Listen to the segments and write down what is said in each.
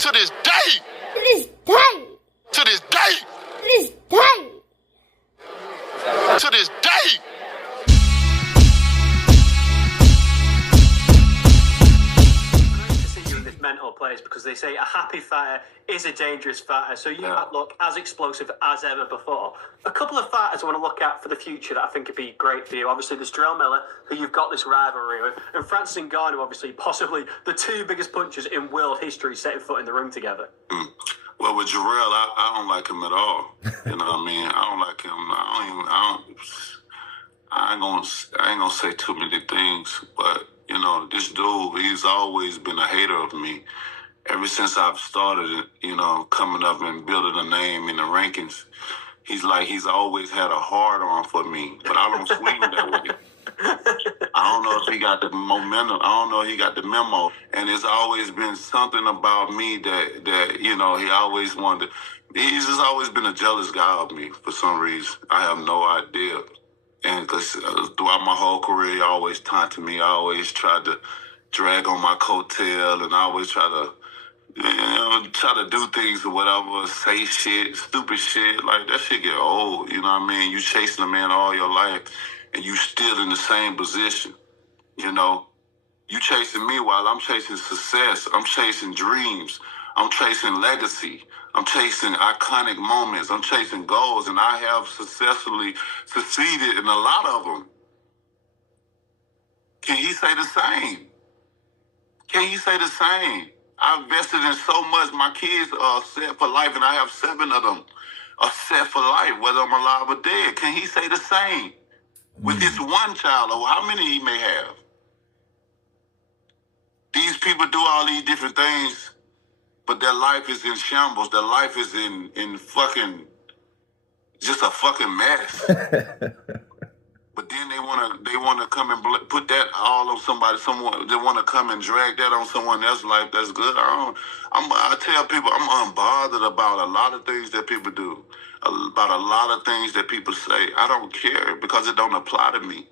To this day. To this day. To this day. To this day. To this day. Mental players, because they say a happy fighter is a dangerous fighter, so you might look as explosive as ever before. A couple of fighters I want to look at for the future that I think would be great for you. Obviously, there's Jarrell Miller, who you've got this rivalry with, and Francis Ngannou, obviously, possibly the two biggest punchers in world history setting foot in the ring together. Well, with Jarrell, I don't like him at all. You know what I mean? I don't like him. I ain't gonna say too many things, but you know, this dude, he's always been a hater of me. Ever since I've started, you know, coming up and building a name in the rankings, he's always had a hard on for me, but I don't swing that way. I don't know if he got the momentum. I don't know if he got the memo. And it's always been something about me that you know, he always wanted. He's just always been a jealous guy of me for some reason. I have no idea. And because throughout my whole career, he always taunted me. I always tried to drag on my coattail, and I always try to do things or whatever, say shit, stupid shit. Like, that shit get old, you know what I mean? You chasing a man all your life, and you still in the same position, you know? You chasing me while I'm chasing success. I'm chasing dreams. I'm chasing legacy. I'm chasing iconic moments. I'm chasing goals, and I have successfully succeeded in a lot of them. Can he say the same? Can he say the same? I've invested in so much. My kids are set for life, and I have 7 of them are set for life, whether I'm alive or dead. Can he say the same with his one child, or how many he may have? These people do all these different things, but their life is in shambles. Their life is in fucking, just a fucking mess. But then they wanna come and put that all on somebody. They wanna come and drag that on someone else's life. That's good. I tell people I'm unbothered about a lot of things that people do, about a lot of things that people say. I don't care, because it don't apply to me.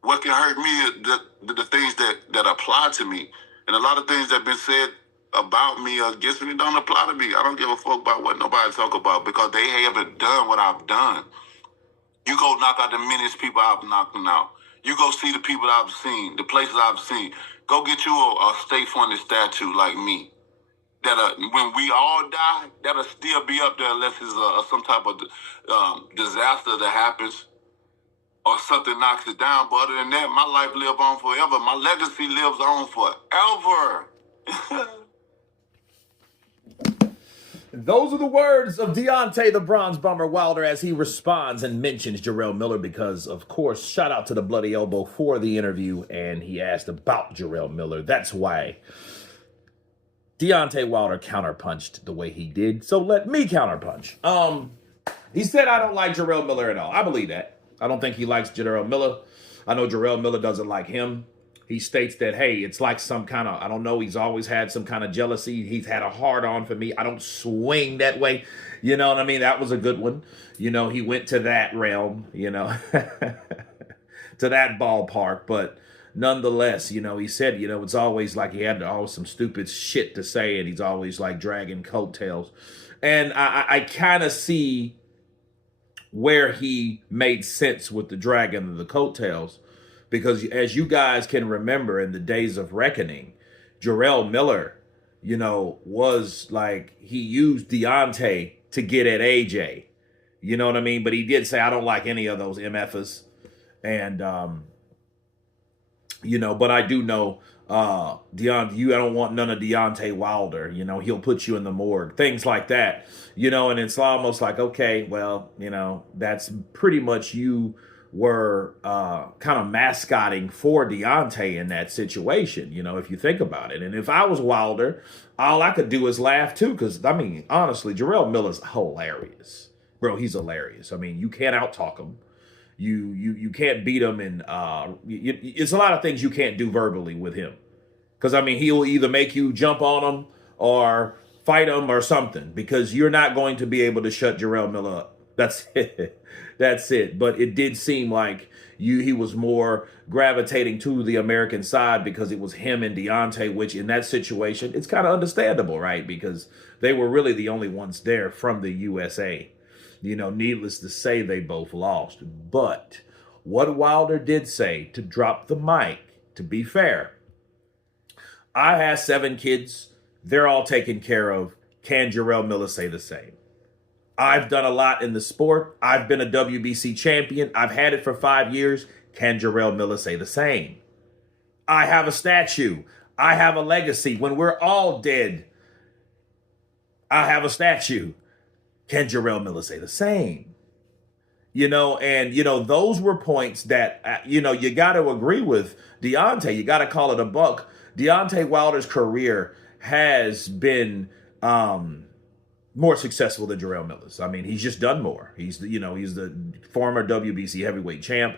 What can hurt me is the things that apply to me, and a lot of things that have been said about me or against me don't apply to me. I don't give a fuck about what nobody talk about, because they haven't done what I've done. You go knock out the millions people I've knocked them out. You go see the people I've seen, the places I've seen. Go get you a state-funded statue like me. When we all die, that'll still be up there unless it's some type of disaster that happens or something knocks it down. But other than that, my life lives on forever. My legacy lives on forever. Those are the words of Deontay the Bronze Bomber Wilder as he responds and mentions Jarrell Miller, because, of course, shout out to the Bloody Elbow for the interview, and he asked about Jarrell Miller. That's why Deontay Wilder counterpunched the way he did, so let me counterpunch. He said, I don't like Jarrell Miller at all. I believe that. I don't think he likes Jarrell Miller. I know Jarrell Miller doesn't like him. He states that, hey, it's like some kind of, I don't know, he's always had some kind of jealousy. He's had a hard on for me. I don't swing that way. You know what I mean? That was a good one. You know, he went to that realm, you know, to that ballpark. But nonetheless, you know, he said, you know, it's always like he had always some stupid shit to say, and he's always like dragging coattails. And I kind of see where he made sense with the dragging of the coattails. Because as you guys can remember, in the days of reckoning, Jarrell Miller, you know, was like, he used Deontay to get at AJ. You know what I mean? But he did say, I don't like any of those MFers. And, you know, but I do know, I don't want none of Deontay Wilder. You know, he'll put you in the morgue. Things like that. You know, and it's almost like, okay, well, you know, that's pretty much you were kind of mascotting for Deontay in that situation, you know, if you think about it. And if I was Wilder, all I could do is laugh too, because, I mean, honestly, Jarrell Miller's hilarious. Bro, he's hilarious. I mean, you can't out-talk him. You can't beat him, and it's a lot of things you can't do verbally with him. Because, I mean, he'll either make you jump on him or fight him or something, because you're not going to be able to shut Jarrell Miller up. That's it. That's it. But it did seem like he was more gravitating to the American side because it was him and Deontay, which in that situation, it's kind of understandable, right? Because they were really the only ones there from the USA. You know, needless to say, they both lost. But what Wilder did say, to drop the mic, to be fair, I have 7 kids. They're all taken care of. Can Jarrell Miller say the same? I've done a lot in the sport. I've been a WBC champion. I've had it for 5 years. Can Jarrell Miller say the same? I have a statue. I have a legacy. When we're all dead, I have a statue. Can Jarrell Miller say the same? You know, and, you know, those were points that, you know, you got to agree with Deontay. You got to call it a buck. Deontay Wilder's career has been more successful than Jarrell Miller's. I mean, he's just done more. He's the former WBC heavyweight champ.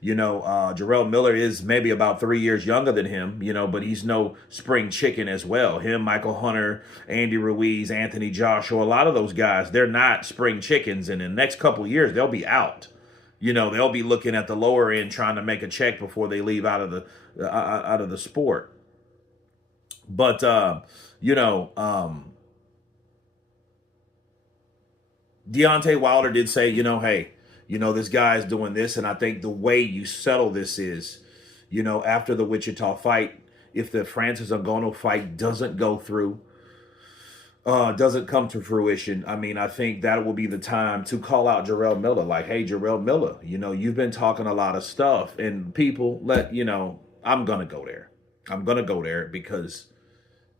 You know, Jarrell Miller is maybe about 3 years younger than him, you know, but he's no spring chicken as well. Him, Michael Hunter, Andy Ruiz, Anthony Joshua, a lot of those guys, they're not spring chickens. And in the next couple of years, they'll be out. You know, they'll be looking at the lower end trying to make a check before they leave out of the sport. But, you know, Deontay Wilder did say, you know, hey, you know, this guy's doing this. And I think the way you settle this is, you know, after the Wichita fight, if the Francis Ngannou fight doesn't go through, doesn't come to fruition, I mean, I think that will be the time to call out Jarrell Miller. Like, hey, Jarrell Miller, you know, you've been talking a lot of stuff. And people, you know, I'm going to go there. I'm going to go there because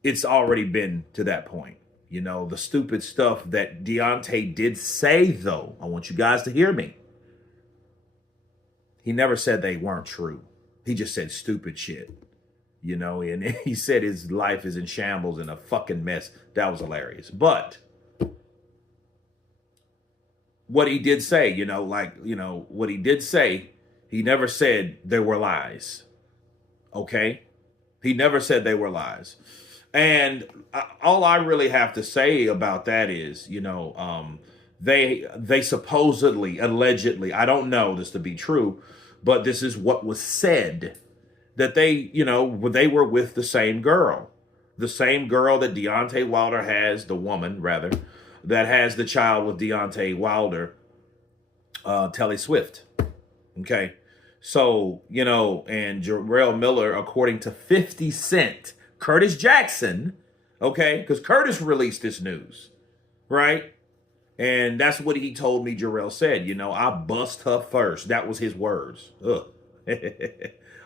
it's already been to that point. You know, the stupid stuff that Deontay did say, though, I want you guys to hear me. He never said they weren't true. He just said stupid shit. You know, and he said his life is in shambles and a fucking mess. That was hilarious. But what he did say, you know, like, you know, what he did say, he never said there were lies. Okay? He never said they were lies. And all I really have to say about that is, you know, they supposedly, allegedly, I don't know this to be true, but this is what was said, that they, you know, they were with the same girl that Deontay Wilder has, the woman, rather, that has the child with Deontay Wilder, Taylor Swift. Okay. So, you know, and Jarrell Miller, according to 50 Cent, Curtis Jackson, okay, because Curtis released this news, right? And that's what he told me Jarrell said. You know, I bust her first. That was his words. Ugh.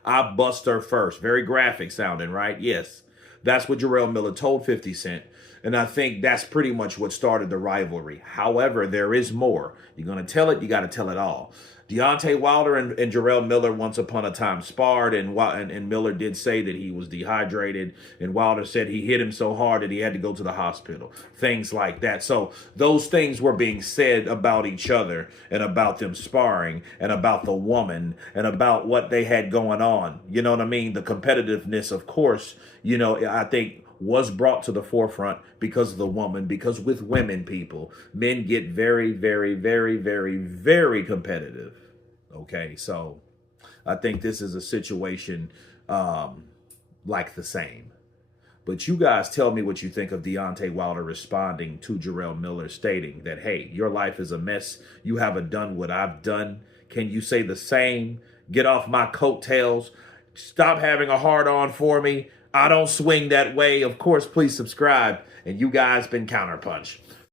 I bust her first. Very graphic sounding, right? Yes. That's what Jarrell Miller told 50 Cent. And I think that's pretty much what started the rivalry. However, there is more. You're going to tell it, you got to tell it all. Deontay Wilder and Jarrell Miller once upon a time sparred, and Miller did say that he was dehydrated, and Wilder said he hit him so hard that he had to go to the hospital. Things like that. So those things were being said about each other and about them sparring and about the woman and about what they had going on. You know what I mean? The competitiveness, of course, you know, I think was brought to the forefront because of the woman, because with women, people, men get very, very, very, very, very competitive. Okay, so I think this is a situation like the same. But you guys tell me what you think of Deontay Wilder responding to Jarrell Miller, stating that, hey, your life is a mess. You haven't done what I've done. Can you say the same? Get off my coattails. Stop having a hard on for me. I don't swing that way. Of course, please subscribe. And you guys been Counterpunch.